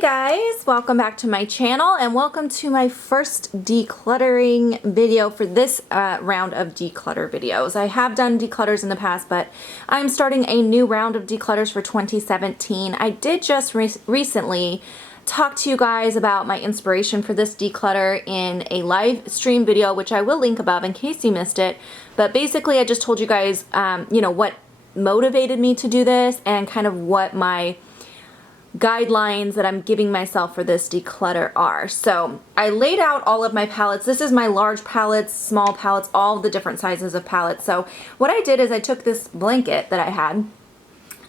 Hey guys, welcome back to my channel and welcome to my first decluttering video for this round of declutter videos. I have done declutters in the past, but I'm starting a new round of declutters for 2017. I did just recently talk to you guys about my inspiration for this declutter in a live stream video, which I will link above in case you missed it. But basically I just told you guys, what motivated me to do this and kind of what my guidelines that I'm giving myself for this declutter are. So I laid out all of my palettes. This is my large palettes, small palettes, all the different sizes of palettes. So what I did is I took this blanket that I had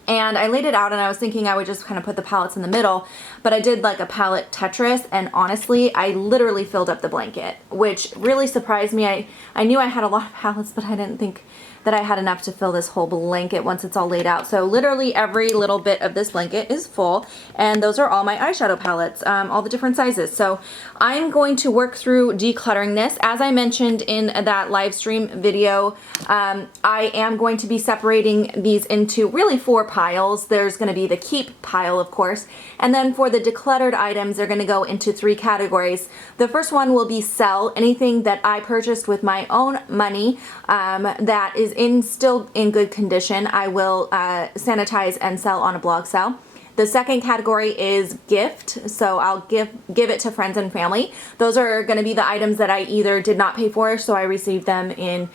and I laid it out, and I was thinking I would just kind of put the palettes in the middle, but I did like a palette Tetris, and honestly I literally filled up the blanket, which really surprised me. I knew I had a lot of palettes, but I didn't think that I had enough to fill this whole blanket once it's all laid out. So literally every little bit of this blanket is full, and those are all my eyeshadow palettes, all the different sizes. So I'm going to work through decluttering this. As I mentioned in that live stream video, I am going to be separating these into really 4 piles. There's going to be the keep pile, of course, and then for the decluttered items, they're going to go into 3 categories. The first one will be sell, anything that I purchased with my own money that is still in good condition. I will sanitize and sell on a blog sale. The second category is gift, so I'll give it to friends and family. Those are going to be the items that I either did not pay for, so I received them in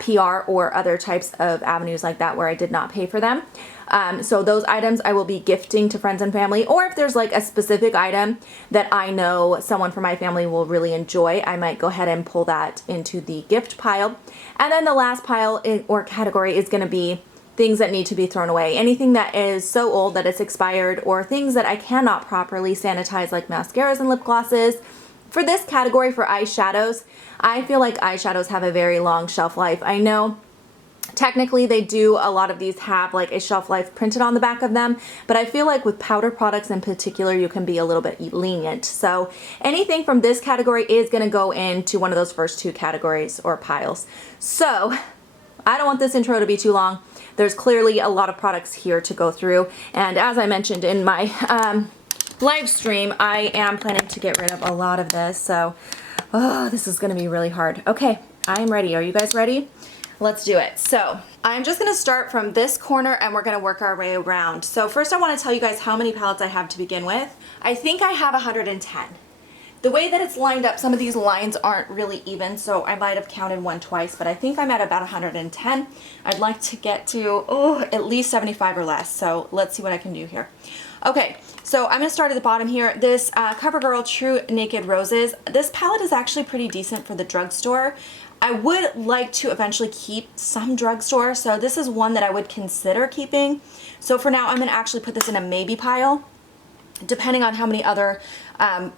PR or other types of avenues like that where I did not pay for them. So those items I will be gifting to friends and family, or if there's like a specific item that I know someone from my family will really enjoy, I might go ahead and pull that into the gift pile. And then the last pile or category is going to be things that need to be thrown away. Anything that is so old that it's expired, or things that I cannot properly sanitize, like mascaras and lip glosses. For this category, for eyeshadows, I feel like eyeshadows have a very long shelf life. I know technically they do, a lot of these have like a shelf life printed on the back of them, but I feel like with powder products in particular, you can be a little bit lenient. So anything from this category is going to go into one of those first 2 categories or piles. So I don't want this intro to be too long. There's clearly a lot of products here to go through, and as I mentioned in my live stream, I am planning to get rid of a lot of this, so this is going to be really hard. Okay, I am ready. Are you guys ready? Let's do it. So I'm just going to start from this corner and we're going to work our way around. So first I want to tell you guys how many palettes I have to begin with. I think I have 110. The way that it's lined up, some of these lines aren't really even, so I might have counted one twice, but I think I'm at about 110. I'd like to get to at least 75 or less, so let's see what I can do here. Okay, so I'm going to start at the bottom here. This CoverGirl True Naked Roses, this palette is actually pretty decent for the drugstore. I would like to eventually keep some drugstore, so this is one that I would consider keeping. So for now, I'm going to actually put this in a maybe pile, depending on how many other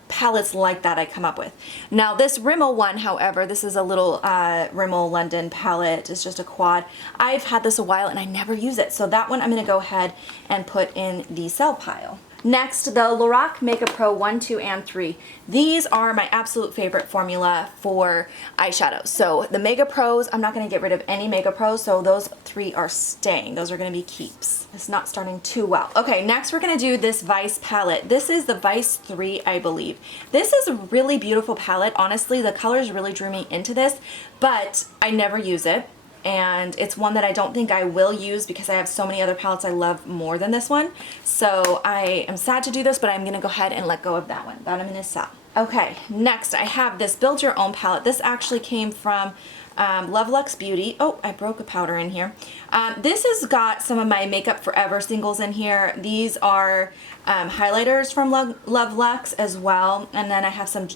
palettes like that I come up with. Now this Rimmel one, however, this is a little Rimmel London palette. It's just a quad. I've had this a while and I never use it, so that one I'm going to go ahead and put in the sell pile. Next, the Lorac Makeup Pro 1, 2, and 3. These are my absolute favorite formula for eyeshadows. So the Mega Pros, I'm not going to get rid of any Mega Pros, so those 3 are staying. Those are going to be keeps. It's not starting too well. Okay, next we're going to do this Vice palette. This is the Vice 3, I believe. This is a really beautiful palette. Honestly, the colors really drew me into this, but I never use it. And it's one that I don't think I will use because I have so many other palettes I love more than this one. So I am sad to do this, but I'm going to go ahead and let go of that one. That I'm going to sell. Okay, next I have this Build Your Own palette. This actually came from Loveluxe Beauty. Oh, I broke a powder in here. This has got some of my Makeup Forever singles in here. These are highlighters from Loveluxe as well, and then I have some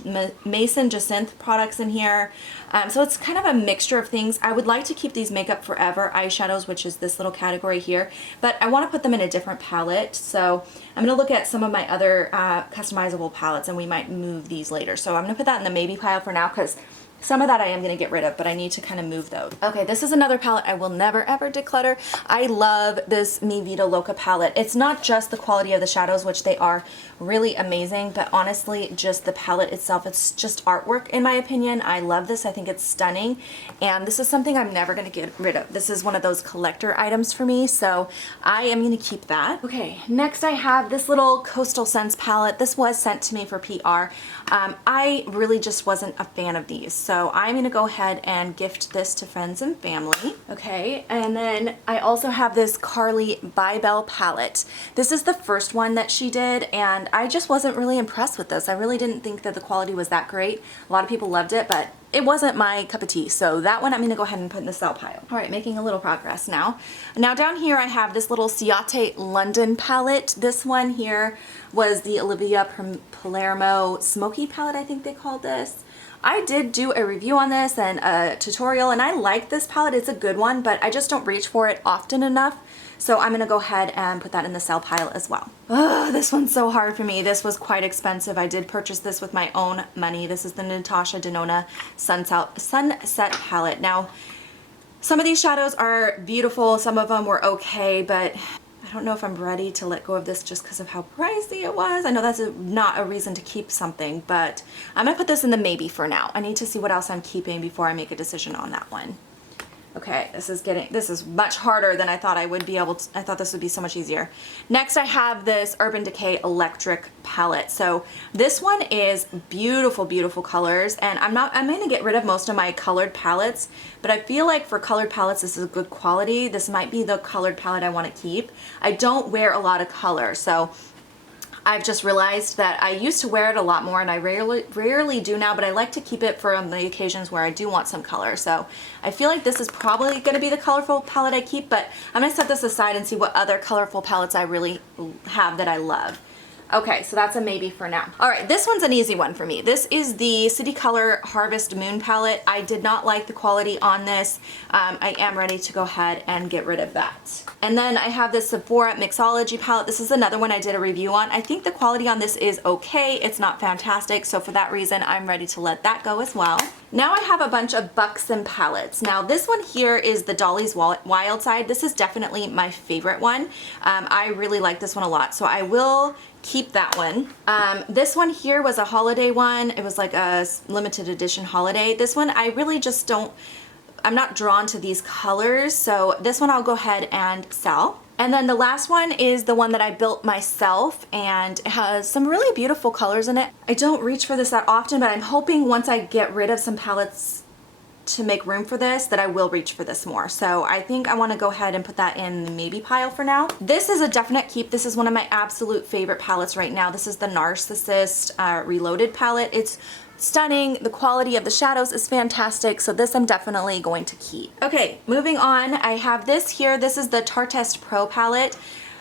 Mason Jacinthe products in here. So it's kind of a mixture of things. I would like to keep these Makeup Forever eyeshadows, which is this little category here, but I want to put them in a different palette. So I'm going to look at some of my other customizable palettes, and we might move these later. So I'm going to put that in the maybe pile for now because Some of that I am going to get rid of, but I need to kind of move those. Okay, this is another palette I will never ever declutter. I love this Mi Vida Loca palette. It's not just the quality of the shadows, which they are really amazing, but honestly, just the palette itself, it's just artwork in my opinion. I love this. I think it's stunning, and this is something I'm never going to get rid of. This is one of those collector items for me, so I am going to keep that. Okay, next I have this little Coastal Scents palette. This was sent to me for PR. I really just wasn't a fan of these, so I'm gonna go ahead and gift this to friends and family. Okay, and then I also have this Carly Bybel palette. This is the first one that she did, and I just wasn't really impressed with this. I really didn't think that the quality was that great. A lot of people loved it, but it wasn't my cup of tea, so that one I'm gonna go ahead and put in the sell pile. All right, making a little progress now. Now down here I have this little Ciate London palette. This one here was the Olivia Palermo Smoky palette, I think they called this. I did do a review on this and a tutorial, and I like this palette. It's a good one, but I just don't reach for it often enough. So I'm gonna go ahead and put that in the sell pile as well. Oh, this one's so hard for me. This was quite expensive. I did purchase this with my own money. This is the Natasha Denona Sunset palette. Now, some of these shadows are beautiful. Some of them were okay, but I don't know if I'm ready to let go of this just because of how pricey it was. I know that's not a reason to keep something, but I'm gonna put this in the maybe for now. I need to see what else I'm keeping before I make a decision on that one. Okay, this is much harder than I thought I would be able to. I thought this would be so much easier. Next I have this Urban Decay Electric palette. So this one is beautiful, beautiful colors, and I'm gonna get rid of most of my colored palettes, but I feel like for colored palettes this is good quality. This might be the colored palette I want to keep. I don't wear a lot of color, so I've just realized that I used to wear it a lot more, and I rarely do now, but I like to keep it for the occasions where I do want some color. So I feel like this is probably going to be the colorful palette I keep, but I'm going to set this aside and see what other colorful palettes I really have that I love. Okay, so that's a maybe for now. All right, this one's an easy one for me. This is the City Color Harvest Moon palette. I did not like the quality on this. I am ready to go ahead and get rid of that. And then I have this Sephora Mixology palette. This is another one I did a review on. I think the quality on this is okay. It's not fantastic, so for that reason, I'm ready to let that go as well. Now I have a bunch of Buxom palettes. Now this one here is the Dolly's Wild Side. This is definitely my favorite one. I really like this one a lot, so I will keep that one. This one here was a holiday one. It was like a limited edition holiday. This one I really just I'm not drawn to these colors, so this one I'll go ahead and sell. And then the last one is the one that I built myself, and it has some really beautiful colors in it. I don't reach for this that often, but I'm hoping once I get rid of some palettes to make room for this that I will reach for this more. So I think I want to go ahead and put that in the maybe pile for now. This is a definite keep. This is one of my absolute favorite palettes right now. This is the Narcissist Reloaded palette. It's stunning. The quality of the shadows is fantastic, so this I'm definitely going to keep. Okay, moving on, I have this here. This is the Tartist Pro palette.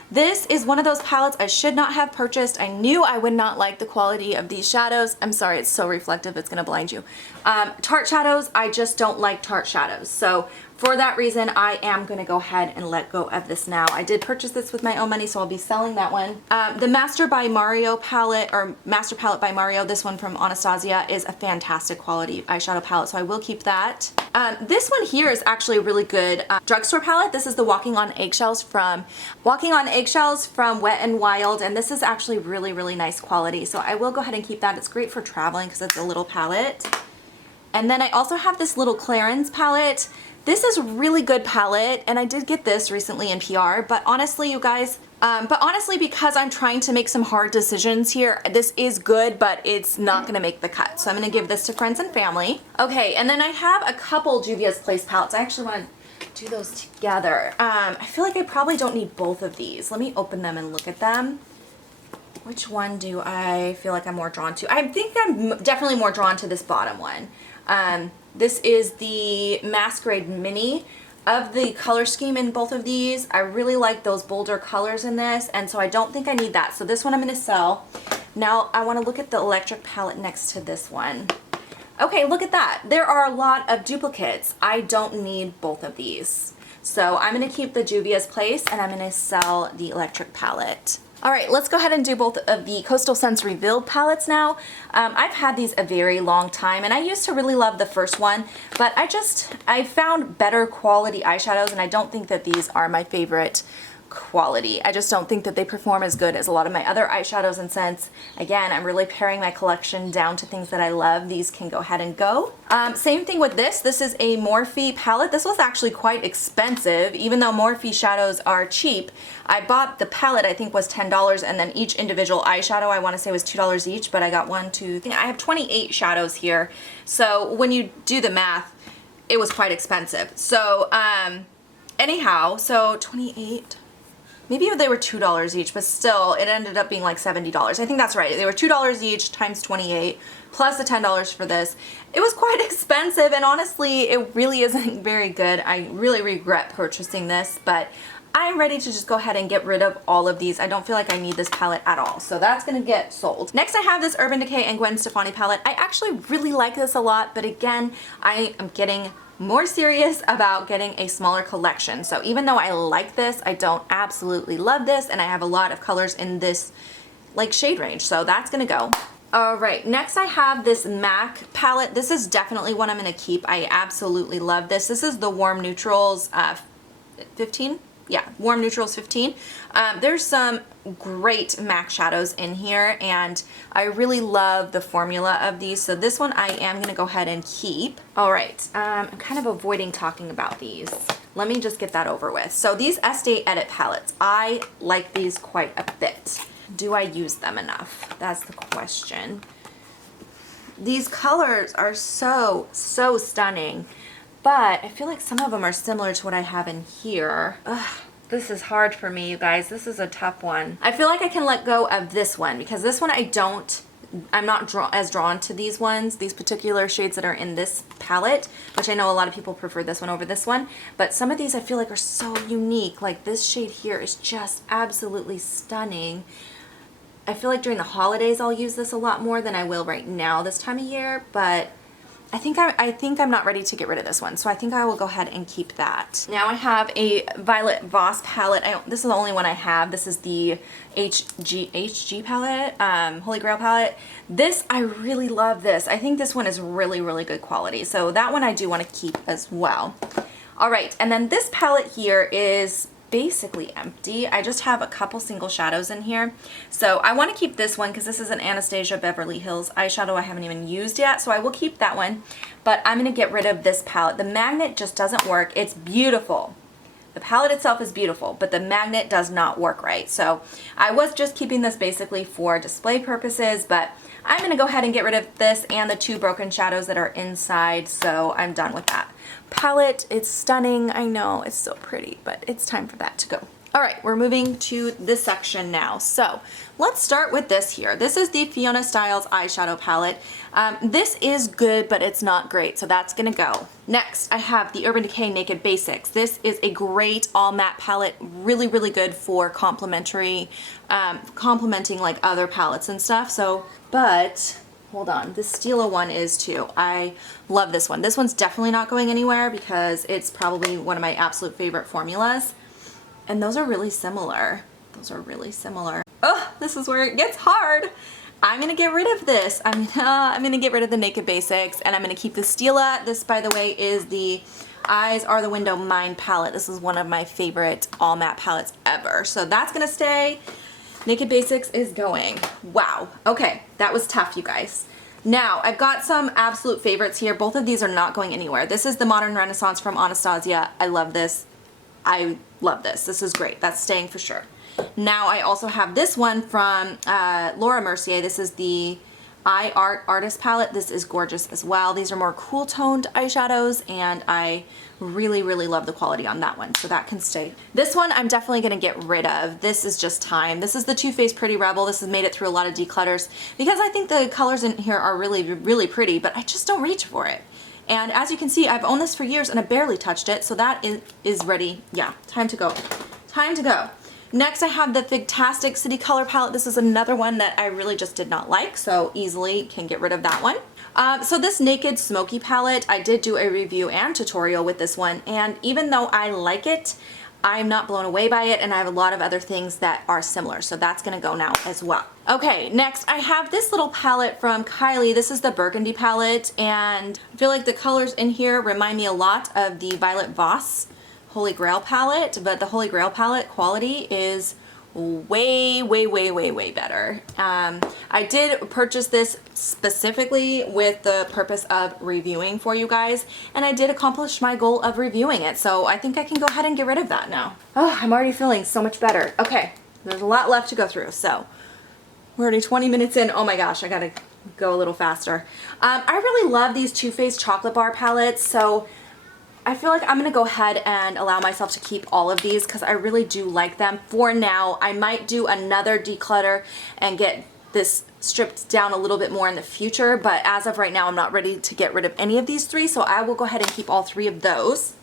This is one of those palettes I should not have purchased. I knew I would not like the quality of these shadows. I'm sorry, it's so reflective, it's gonna blind you. Tarte shadows, I just don't like Tarte shadows. So for that reason, I am gonna go ahead and let go of this now. I did purchase this with my own money, so I'll be selling that one. The Master by Mario palette, or Master Palette by Mario, this one from Anastasia, is a fantastic quality eyeshadow palette, so I will keep that. This one here is actually a really good drugstore palette. This is the Walking on Eggshells from Wet n Wild, and this is actually really, really nice quality, so I will go ahead and keep that. It's great for traveling because it's a little palette. And then I also have this little Clarins palette. This is a really good palette, and I did get this recently in PR, but honestly, you guys, because I'm trying to make some hard decisions here, this is good, but it's not gonna make the cut. So I'm gonna give this to friends and family. Okay, and then I have a couple Juvia's Place palettes. I actually wanna do those together. I feel like I probably don't need both of these. Let me open them and look at them. Which one do I feel like I'm more drawn to? I think I'm definitely more drawn to this bottom one. This is the Masquerade Mini. Of the color scheme in both of these, I really like those bolder colors in this, and so I don't think I need that. So this one I'm going to sell. Now I want to look at the electric palette next to this one. Okay, look at that. There are a lot of duplicates. I don't need both of these. So I'm going to keep the Juvia's Place, and I'm going to sell the electric palette. All right, let's go ahead and do both of the Coastal Scents Revealed palettes now. I've had these a very long time, and I used to really love the first one, but I found better quality eyeshadows, and I don't think that these are my favorite quality. I just don't think that they perform as good as a lot of my other eyeshadows and scents. Again, I'm really paring my collection down to things that I love. These can go ahead and go. Same thing with this. This is a Morphe palette. This was actually quite expensive, even though Morphe shadows are cheap. I bought the palette, I think was $10, and then each individual eyeshadow I want to say was $2 each, but I got I have 28 shadows here. So when you do the math, it was quite expensive. So anyhow, so 28, maybe they were $2 each, but still it ended up being like $70. I think that's right. They were $2 each times 28 plus the $10 for this. It was quite expensive, and honestly, it really isn't very good. I really regret purchasing this, but I'm ready to just go ahead and get rid of all of these. I don't feel like I need this palette at all, so that's gonna get sold. Next, I have this Urban Decay and Gwen Stefani palette. I actually really like this a lot, but again, I am getting more serious about getting a smaller collection. So even though I like this, I don't absolutely love this, and I have a lot of colors in this like shade range, so that's gonna go. All right, next I have this MAC palette. This is definitely one I'm gonna keep. I absolutely love this. This is the Warm Neutrals 15. Yeah, Warm Neutrals 15. There's some great MAC shadows in here, and I really love the formula of these. So this one I am going to go ahead and keep. All right, I'm kind of avoiding talking about these. Let me just get that over with. So these Estee Edit palettes, I like these quite a bit. Do I use them enough? That's the question. These colors are so stunning. But I feel like some of them are similar to what I have in here. Ugh, this is hard for me, you guys. This is a tough one. I feel like I can let go of this one because this one I'm not as drawn to these ones, these particular shades that are in this palette, which I know a lot of people prefer this one over this one. But some of these I feel like are so unique. Like this shade here is just absolutely stunning. I feel like during the holidays I'll use this a lot more than I will right now this time of year, but I think I'm not ready to get rid of this one, so I think I will go ahead and keep that. Now I have a Violet Voss palette. This is the only one I have. This is the HG palette, Holy Grail palette. This, I really love this. I think this one is really good quality, so that one I do want to keep as well. All right, and then this palette here is basically empty. I just have a couple single shadows in here. So I want to keep this one because this is an Anastasia Beverly Hills eyeshadow I haven't even used yet, so I will keep that one. But I'm going to get rid of this palette. The magnet just doesn't work. It's beautiful. The palette itself is beautiful, but the magnet does not work right. So I was just keeping this basically for display purposes, but I'm going to go ahead and get rid of this and the two broken shadows that are inside, so I'm done with that palette. It's stunning. I know, it's so pretty, but it's time for that to go. All right, we're moving to this section now. So let's start with this here. This is the Fiona Stiles eyeshadow palette. This is good, but it's not great, so that's gonna go. Next, I have the Urban Decay Naked Basics. This is a great all matte palette, really good for complementing like other palettes and stuff. So, but hold on, the Stila one is too. I love this one. This one's definitely not going anywhere because it's probably one of my absolute favorite formulas. And those are really similar. Those are really similar. Oh, this is where it gets hard. I'm gonna get rid of this. I'm gonna get rid of the Naked Basics, and I'm gonna keep the Stila. This, by the way, is the Eyes Are the Window Mine palette. This is one of my favorite all matte palettes ever. So that's gonna stay. Naked Basics is going. Wow. Okay, that was tough, you guys. Now, I've got some absolute favorites here. Both of these are not going anywhere. This is the Modern Renaissance from Anastasia. I love this. I love this. This is great. That's staying for sure. Now I also have this one from Laura Mercier. This is the Eye Art Artist palette. This is gorgeous as well. These are more cool toned eyeshadows, and I really love the quality on that one, so that can stay. This one I'm definitely going to get rid of. This is just time. This is the Too Faced Pretty Rebel. This has made it through a lot of declutters because I think the colors in here are really pretty, but I just don't reach for it. And as you can see, I've owned this for years and I barely touched it, so that is ready. Yeah, time to go. Time to go. Next, I have the Figtastic City Color palette. This is another one that I really just did not like, so easily can get rid of that one. So this Naked Smoky palette, I did do a review and tutorial with this one, and even though I like it, I'm not blown away by it, and I have a lot of other things that are similar, so that's gonna go now as well. Okay, next I have this little palette from Kylie. This is the Burgundy palette, and I feel like the colors in here remind me a lot of the Violet Voss Holy Grail palette, but the Holy Grail palette quality is way better. I did purchase this specifically with the purpose of reviewing for you guys, and I did accomplish my goal of reviewing it, so I think I can go ahead and get rid of that now. Oh, I'm already feeling so much better. Okay, there's a lot left to go through, so we're already 20 minutes in. Oh my gosh, I gotta go a little faster. I really love these Too Faced chocolate bar palettes, so I feel like I'm going to go ahead and allow myself to keep all of these because I really do like them. For now, I might do another declutter and get this stripped down a little bit more in the future, but as of right now, I'm not ready to get rid of any of these three, so I will go ahead and keep all three of those.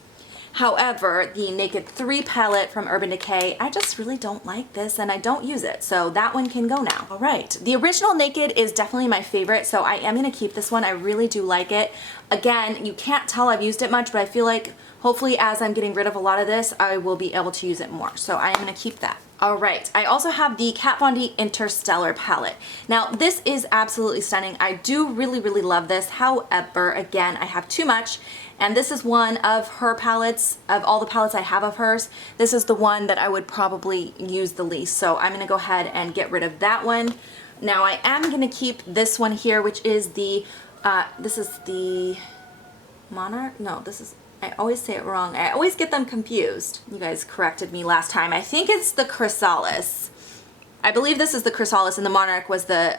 However, the Naked 3 palette from Urban Decay, I just really don't like this and I don't use it, so that one can go now. All right, the original Naked is definitely my favorite, so I am going to keep this one. I really do like it. Again, you can't tell I've used it much, but I feel like hopefully as I'm getting rid of a lot of this, I will be able to use it more, so I am going to keep that. All right, I also have the Kat Von D Interstellar palette. Now, this is absolutely stunning. I do really love this. However, again, I have too much, and this is one of her palettes. Of all the palettes I have of hers, this is the one that I would probably use the least, so I'm going to go ahead and get rid of that one. Now, I am going to keep this one here, which is the, this is the Monarch? No, this is... I always say it wrong. I always get them confused. You guys corrected me last time. I think it's the Chrysalis. I believe this is the Chrysalis, and the Monarch was the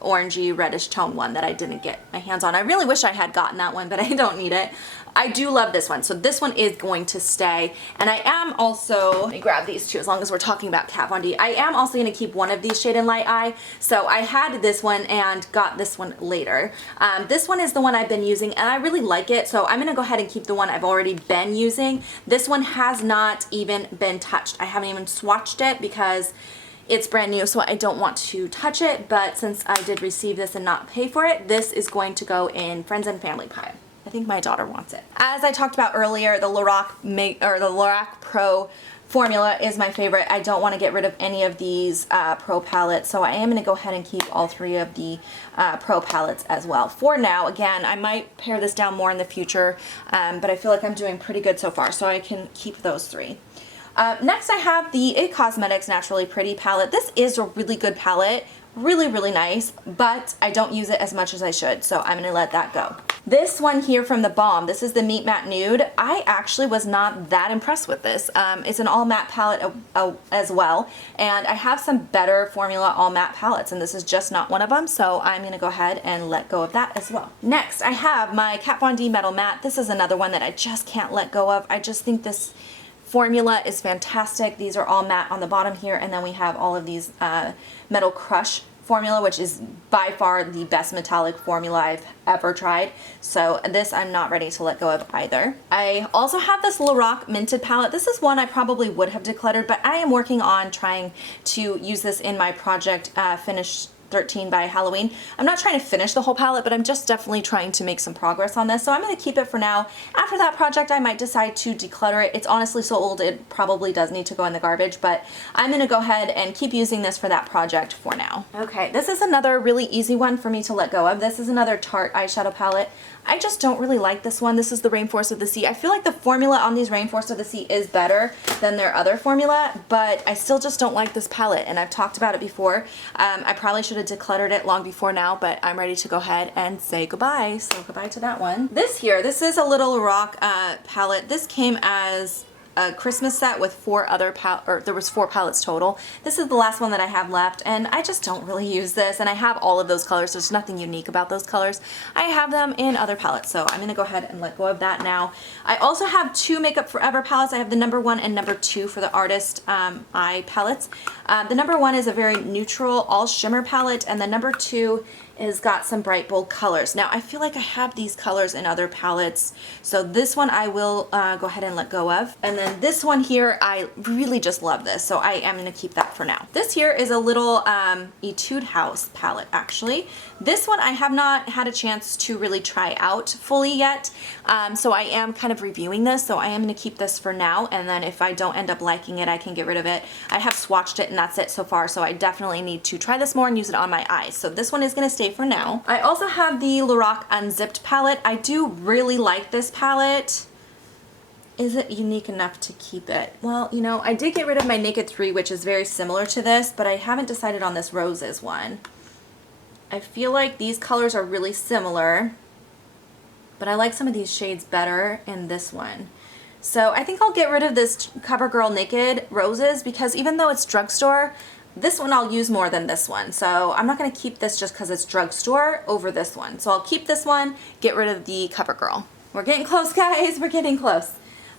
orangey reddish tone one that I didn't get my hands on. I really wish I had gotten that one, but I don't need it. I do love this one, so this one is going to stay. And I am also, let me grab these two as long as we're talking about Kat Von D. I am also going to keep one of these Shade and Light Eye. So I had this one and got this one later. This one is the one I've been using, and I really like it, so I'm going to go ahead and keep the one I've already been using. This one has not even been touched. I haven't even swatched it because it's brand new, so I don't want to touch it, but since I did receive this and not pay for it, this is going to go in Friends and Family Pile. I think my daughter wants it. As I talked about earlier, the Lorac Pro formula is my favorite. I don't want to get rid of any of these Pro palettes, so I am going to go ahead and keep all three of the Pro palettes as well. For now, again, I might pare this down more in the future, but I feel like I'm doing pretty good so far, so I can keep those three. Next I have the IT Cosmetics Naturally Pretty palette. This is a really good palette, really nice, but I don't use it as much as I should, so I'm gonna let that go. This one here from the Balm, this is the Meat Matte Nude. I actually was not that impressed with this. It's an all matte palette as well, and I have some better formula all matte palettes, and this is just not one of them, so I'm gonna go ahead and let go of that as well. Next, I have my Kat Von D Metal Matte. This is another one that I just can't let go of. I just think this formula is fantastic. These are all matte on the bottom here, and then we have all of these Metal Crush formula, which is by far the best metallic formula I've ever tried. So this I'm not ready to let go of either. I also have this Lorac Minted palette. This is one I probably would have decluttered, but I am working on trying to use this in my project Finish 13 by Halloween. I'm not trying to finish the whole palette, but I'm just definitely trying to make some progress on this, so I'm going to keep it for now. After that project, I might decide to declutter it. It's honestly so old, it probably does need to go in the garbage, but I'm going to go ahead and keep using this for that project for now. Okay, this is another really easy one for me to let go of. This is another Tarte eyeshadow palette. I just don't really like this one. This is the Rainforest of the Sea. I feel like the formula on these Rainforest of the Sea is better than their other formula, but I still just don't like this palette, and I've talked about it before. I probably should have decluttered it long before now, but I'm ready to go ahead and say goodbye. So goodbye to that one. This is a little Lorac palette. This came as a Christmas set with there was 4 palettes total. This is the last one that I have left, and I just don't really use this, and I have all of those colors. There's nothing unique about those colors. I have them in other palettes, so I'm gonna go ahead and let go of that now. I also have 2 Makeup Forever palettes. I have the #1 and #2 for the Artist Eye palettes. The #1 is a very neutral all shimmer palette, and the #2 has got some bright bold colors. Now I feel like I have these colors in other palettes, so this one I will go ahead and let go of. And then this one here, I really just love this, so I am going to keep that for now. This here is a little Etude House palette actually. This one I have not had a chance to really try out fully yet, so I am kind of reviewing this, so I am going to keep this for now, and then if I don't end up liking it I can get rid of it. I have swatched it and that's it so far, so I definitely need to try this more and use it on my eyes. So this one is going to stay for now. I also have the Lorac Unzipped palette. I do really like this palette. Is it unique enough to keep it? Well, you know, I did get rid of my Naked 3, which is very similar to this, but I haven't decided on this Roses one. I feel like these colors are really similar, but I like some of these shades better in this one. So I think I'll get rid of this CoverGirl Naked Roses, because even though it's drugstore, this one I'll use more than this one. So I'm not going to keep this just because it's drugstore over this one. So I'll keep this one, get rid of the CoverGirl. We're getting close, guys. We're getting close.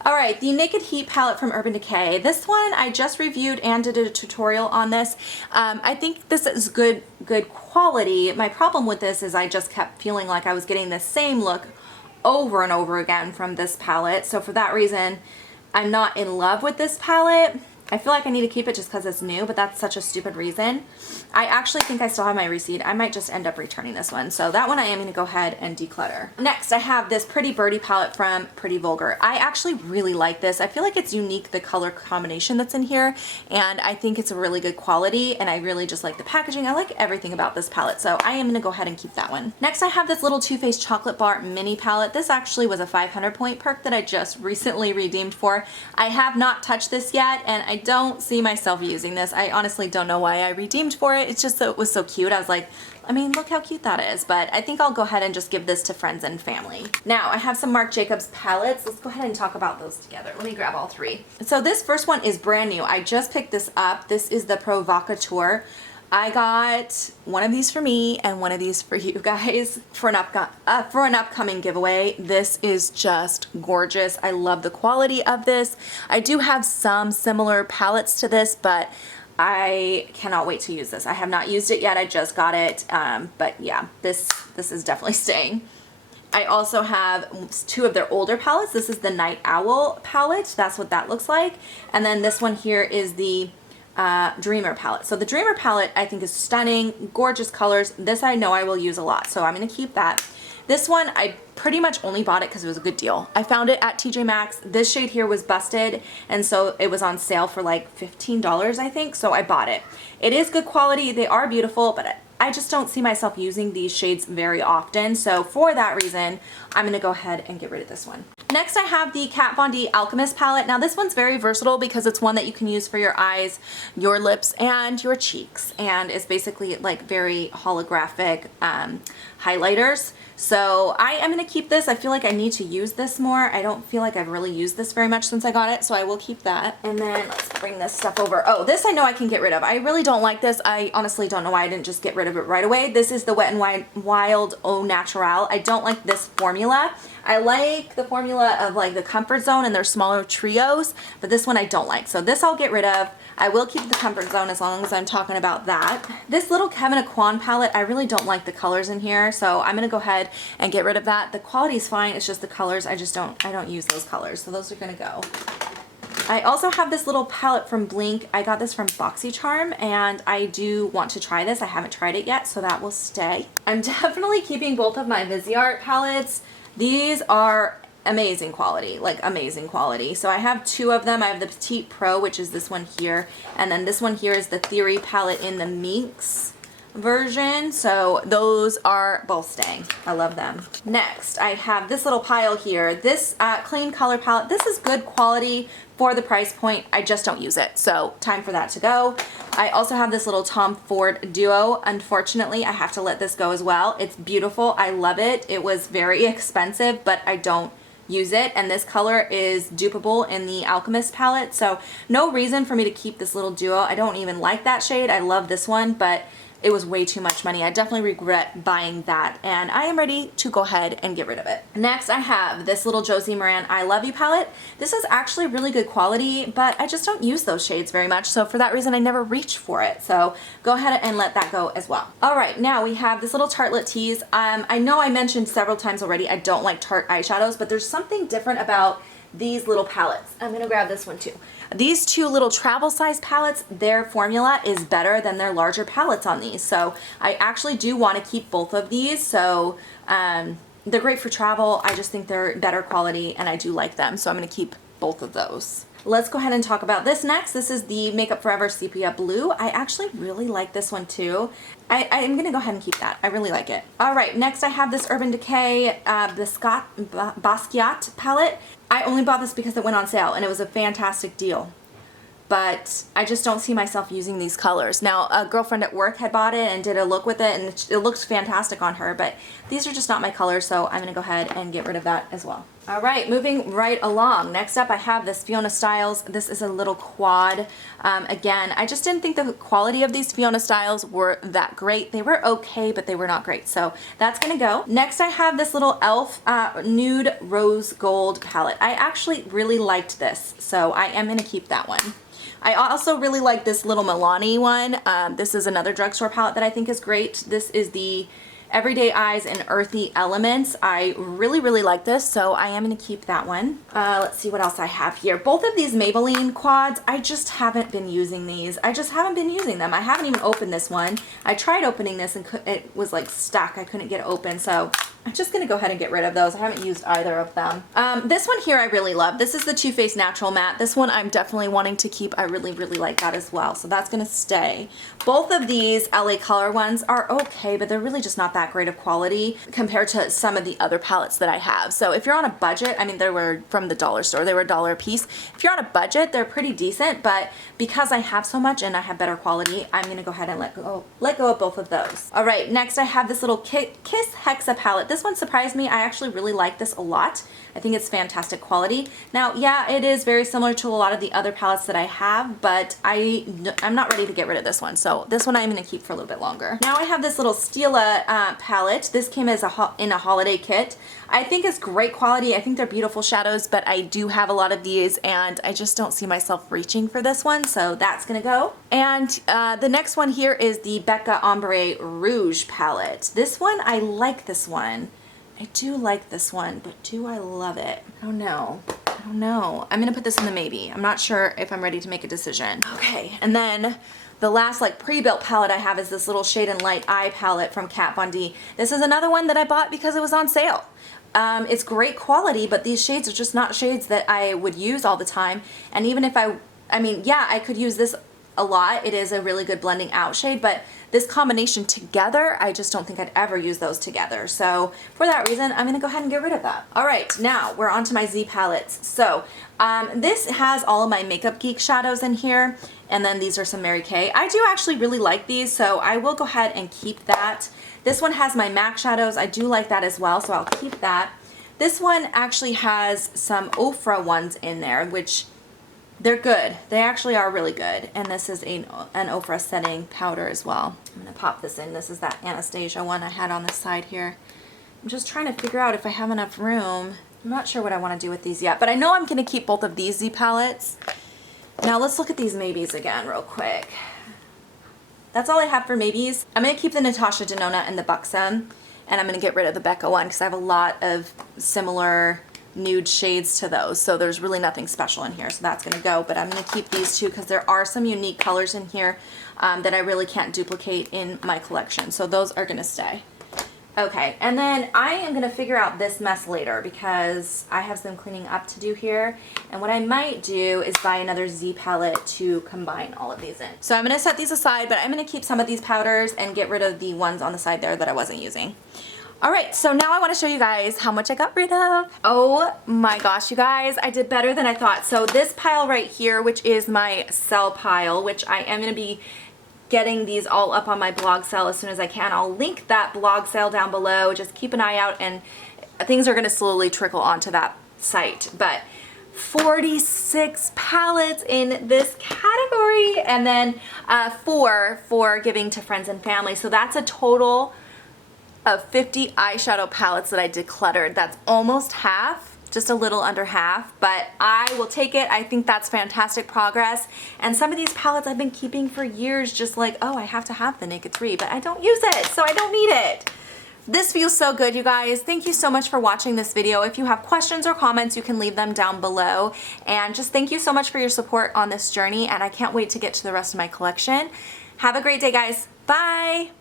All right, the Naked Heat palette from Urban Decay. This one I just reviewed and did a tutorial on this. I think this is good quality. My problem with this is I just kept feeling like I was getting the same look over and over again from this palette. So for that reason, I'm not in love with this palette. I feel like I need to keep it just because it's new, but that's such a stupid reason. I actually think I still have my receipt. I might just end up returning this one. So that one I am going to go ahead and declutter. Next, I have this Pretty Birdie palette from Pretty Vulgar. I actually really like this. I feel like it's unique, the color combination that's in here, and I think it's a really good quality, and I really just like the packaging. I like everything about this palette, so I am going to go ahead and keep that one. Next, I have this little Too Faced Chocolate Bar mini palette. This actually was a 500 point perk that I just recently redeemed for. I have not touched this yet, and I don't see myself using this. I honestly don't know why I redeemed for it. It's just that it was so cute. I was like, I mean, look how cute that is. But I think I'll go ahead and just give this to friends and family. Now, I have some Marc Jacobs palettes. Let's go ahead and talk about those together. Let me grab all three. So this first one is brand new. I just picked this up. This is the Provocateur. I got one of these for me and one of these for you guys for an upcoming giveaway. This is just gorgeous. I love the quality of this. I do have some similar palettes to this, but I cannot wait to use this. I have not used it yet. I just got it, but yeah, this is definitely staying. I also have two of their older palettes. This is the Night Owl palette. That's what that looks like. And then this one here is the Dreamer palette. So the Dreamer palette I think is stunning, gorgeous colors. This I know I will use a lot, so I'm going to keep that. This one I pretty much only bought it because it was a good deal. I found it at TJ Maxx. This shade here was busted, and so it was on sale for like $15 I think, so I bought it. It is good quality, they are beautiful, but I just don't see myself using these shades very often, so for that reason I'm going to go ahead and get rid of this one. Next, I have the Kat Von D Alchemist palette. Now this one's very versatile because it's one that you can use for your eyes, your lips, and your cheeks, and it's basically like very holographic highlighters. So I am going to keep this. I feel like I need to use this more. I don't feel like I've really used this very much since I got it, so I will keep that. And then let's bring this stuff over. Oh, this I know I can get rid of. I really don't like this. I honestly don't know why I didn't just get rid of it right away. This is the Wet n Wild Au Natural. I don't like this formula. I like the formula of like the Comfort Zone and their smaller trios, but this one I don't like. So this I'll get rid of. I will keep the Comfort Zone as long as I'm talking about that. This little Kevyn Aucoin palette, I really don't like the colors in here, so I'm gonna go ahead and get rid of that. The quality is fine, it's just the colors, I don't use those colors, so those are gonna go. I also have this little palette from Blink. I got this from BoxyCharm, and I do want to try this. I haven't tried it yet, so that will stay. I'm definitely keeping both of my Vizart palettes. These are amazing quality, like amazing quality. So I have two of them. I have the Petite Pro, which is this one here, and then this one here is the Theory palette in the Minx version. So those are both staying. I love them. Next, I have this little pile here. This Clean Color palette. This is good quality for the price point. I just don't use it, so time for that to go. I also have this little Tom Ford Duo. Unfortunately, I have to let this go as well. It's beautiful. I love it. It was very expensive, but I don't use it, and this color is dupable in the Alchemist palette, so no reason for me to keep this little duo. I don't even like that shade. I love this one, but it was way too much money. I definitely regret buying that, and I am ready to go ahead and get rid of it. Next, I have this little Josie Maran I Love You palette. This is actually really good quality, but I just don't use those shades very much, so for that reason I never reach for it. So go ahead and let that go as well. All right, now we have this little Tartelette Tease. I know I mentioned several times already I don't like Tarte eyeshadows, but there's something different about these little palettes. I'm gonna grab this one too. These two little travel size palettes, their formula is better than their larger palettes on these. So I actually do want to keep both of these. So they're great for travel. I just think they're better quality and I do like them. So I'm gonna keep both of those. Let's go ahead and talk about this next. This is the Makeup Forever Sepia Blue. I actually really like this one too. I am gonna go ahead and keep that. I really like it. All right, next I have this Urban Decay Basquiat palette. I only bought this because it went on sale and it was a fantastic deal. But I just don't see myself using these colors. Now, a girlfriend at work had bought it and did a look with it, and it looks fantastic on her, but these are just not my colors, so I'm gonna go ahead and get rid of that as well. All right, moving right along. Next up, I have this Fiona Stiles. This is a little quad. Again, I just didn't think the quality of these Fiona Stiles were that great. They were okay, but they were not great, so that's gonna go. Next, I have this little e.l.f. Nude Rose Gold palette. I actually really liked this, so I am gonna keep that one. I also really like this little Milani one. This is another drugstore palette that I think is great. This is the Everyday Eyes and Earthy Elements. I really, really like this, so I am going to keep that one. Let's see what else I have here. Both of these Maybelline quads, I just haven't been using these. I just haven't been using them. I haven't even opened this one. I tried opening this and it was like stuck. I couldn't get it open, so I'm just going to go ahead and get rid of those. I haven't used either of them. This one here I really love. This is the Too Faced Natural Matte. This one I'm definitely wanting to keep. I really, really like that as well, so that's going to stay. Both of these LA Color ones are okay, but they're really just not that great of quality compared to some of the other palettes that I have. So if you're on a budget, I mean, they were from the dollar store. They were $1 a piece. If you're on a budget, they're pretty decent, but because I have so much and I have better quality, I'm going to go ahead and let go of both of those. All right, next I have this little Kiss Hexa palette. This one surprised me. I actually really like this a lot. I think it's fantastic quality. Now, yeah, it is very similar to a lot of the other palettes that I have, but I'm not ready to get rid of this one. So this one I'm going to keep for a little bit longer. Now I have this little Stila palette. This came as in a holiday kit. I think it's great quality. I think they're beautiful shadows, but I do have a lot of these and I just don't see myself reaching for this one, so that's gonna go. And the next one here is the Becca Ombre Rouge palette. This one, I like this one. I do like this one, but do I love it? I don't know. I don't know. I'm gonna put this in the maybe. I'm not sure if I'm ready to make a decision. Okay, and then the last like pre-built palette I have is this little Shade and Light Eye palette from Kat Von D. This is another one that I bought because it was on sale. It's great quality, but these shades are just not shades that I would use all the time. And even if I mean, yeah, I could use this a lot. It is a really good blending out shade, but this combination together, I just don't think I'd ever use those together. So for that reason, I'm gonna go ahead and get rid of that. All right, now we're on to my Z palettes. So this has all of my Makeup Geek shadows in here, and then these are some Mary Kay. I do actually really like these, so I will go ahead and keep that. This one has my MAC shadows. I do like that as well, so I'll keep that. This one actually has some Ofra ones in there, which they're good. They actually are really good. And this is an Ofra setting powder as well. I'm gonna pop this in. This is that Anastasia one I had on the side here. I'm just trying to figure out if I have enough room. I'm not sure what I want to do with these yet, but I know I'm gonna keep both of these Z palettes. Now let's look at these maybes again real quick. That's all I have for maybes. I'm gonna keep the Natasha Denona and the Buxom, and I'm gonna get rid of the Becca one because I have a lot of similar nude shades to those, so there's really nothing special in here, so that's gonna go. But I'm gonna keep these two because there are some unique colors in here that I really can't duplicate in my collection, so those are gonna stay. Okay, and then I am gonna figure out this mess later because I have some cleaning up to do here, and what I might do is buy another Z palette to combine all of these in. So I'm gonna set these aside, but I'm gonna keep some of these powders and get rid of the ones on the side there that I wasn't using. Alright, so now I want to show you guys how much I got rid of. Oh my gosh, you guys, I did better than I thought. So this pile right here, which is my sell pile, which I am going to be getting these all up on my blog sale as soon as I can. I'll link that blog sale down below. Just keep an eye out and things are going to slowly trickle onto that site. But 46 palettes in this category, and then 4 for giving to friends and family. So that's a total of 50 eyeshadow palettes that I decluttered. That's almost half, just a little under half, but I will take it. I think that's fantastic progress. And some of these palettes I've been keeping for years, just like, oh, I have to have the Naked 3, but I don't use it, so I don't need it. This feels so good, you guys. Thank you so much for watching this video. If you have questions or comments, you can leave them down below. And just thank you so much for your support on this journey, and I can't wait to get to the rest of my collection. Have a great day, guys. Bye!